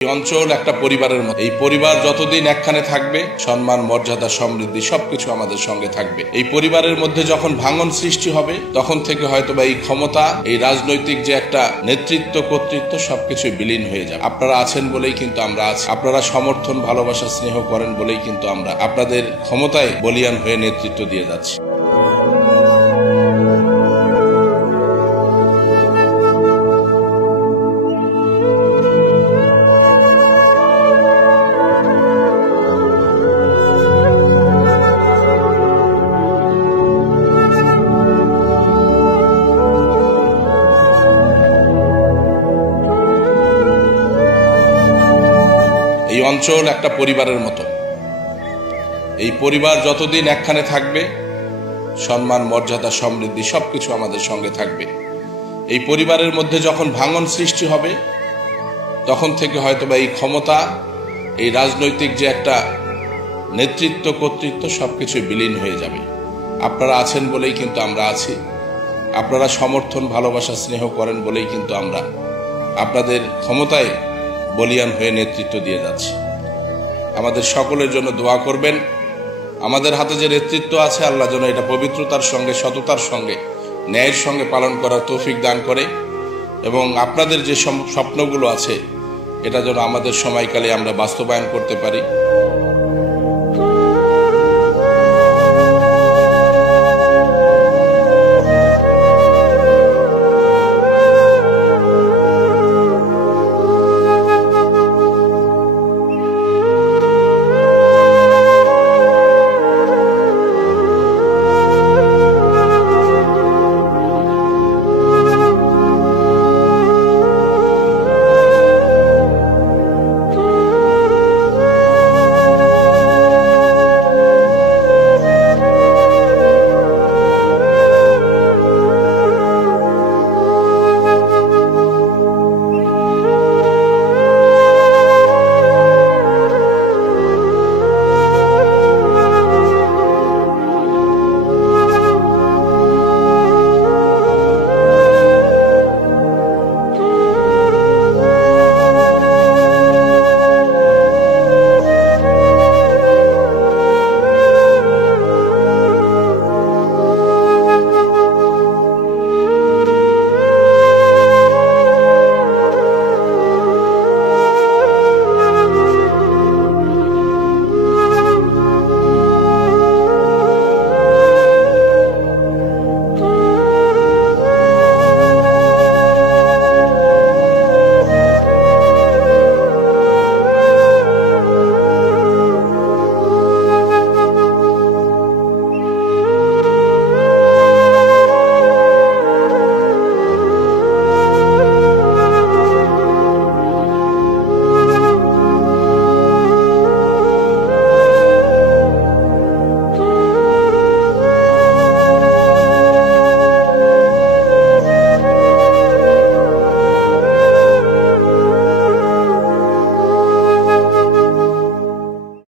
এই অঞ্চল একটা পরিবারের মতো। এই পরিবার যতদিন একখানে থাকবে, সম্মান, মর্যাদা, সমৃদ্ধি সবকিছু আমাদের সঙ্গে থাকবে। এই পরিবারের মধ্যে যখন ভাঙন সৃষ্টি হবে, তখন থেকে হয়তোবা এই ক্ষমতা, এই রাজনৈতিক যে একটা নেতৃত্ব, কর্তৃত্ব সবকিছু বিলীন হয়ে যাবে। আপনারা আছেন বলেই কিন্তু আমরা আছি। আপনারা সমর্থন, ভালোবাসা, স্নেহ করেন বলেই কিন্তু আমরা আপনাদের ক্ষমতায় বলিয়ান হয়ে নেতৃত্ব দিয়ে যাচ্ছি। এই অঞ্চল একটা পরিবারের মতো। এই পরিবার যতদিন একখানে থাকবে, সম্মান, মর্যাদা, সমৃদ্ধি সবকিছু আমাদের সঙ্গে থাকবে। এই পরিবারের মধ্যে যখন ভাঙন সৃষ্টি হবে, তখন থেকে হয়তোবা এই ক্ষমতা, এই রাজনৈতিক যে একটা নেতৃত্ব, কর্তৃত্ব সবকিছু বিলীন হয়ে যাবে। আপনারা আছেন বলেই কিন্তু আমরা আছি। আপনারা সমর্থন, ভালোবাসা, স্নেহ করেন বলেই কিন্তু আমরা আপনাদের ক্ষমতায় বলিয়ান হয়ে নেতৃত্ব দিয়ে যাচ্ছি। আমাদের সকলের জন্য দোয়া করবেন। আমাদের হাতে যে নেতৃত্ব আছে, আল্লাহ যেন এটা পবিত্রতার সঙ্গে, সততার সঙ্গে, ন্যায়ের সঙ্গে পালন করার তৌফিক দান করে, এবং আপনাদের যে স্বপ্নগুলো আছে এটা যেন আমাদের সময়কালে আমরা বাস্তবায়ন করতে পারি।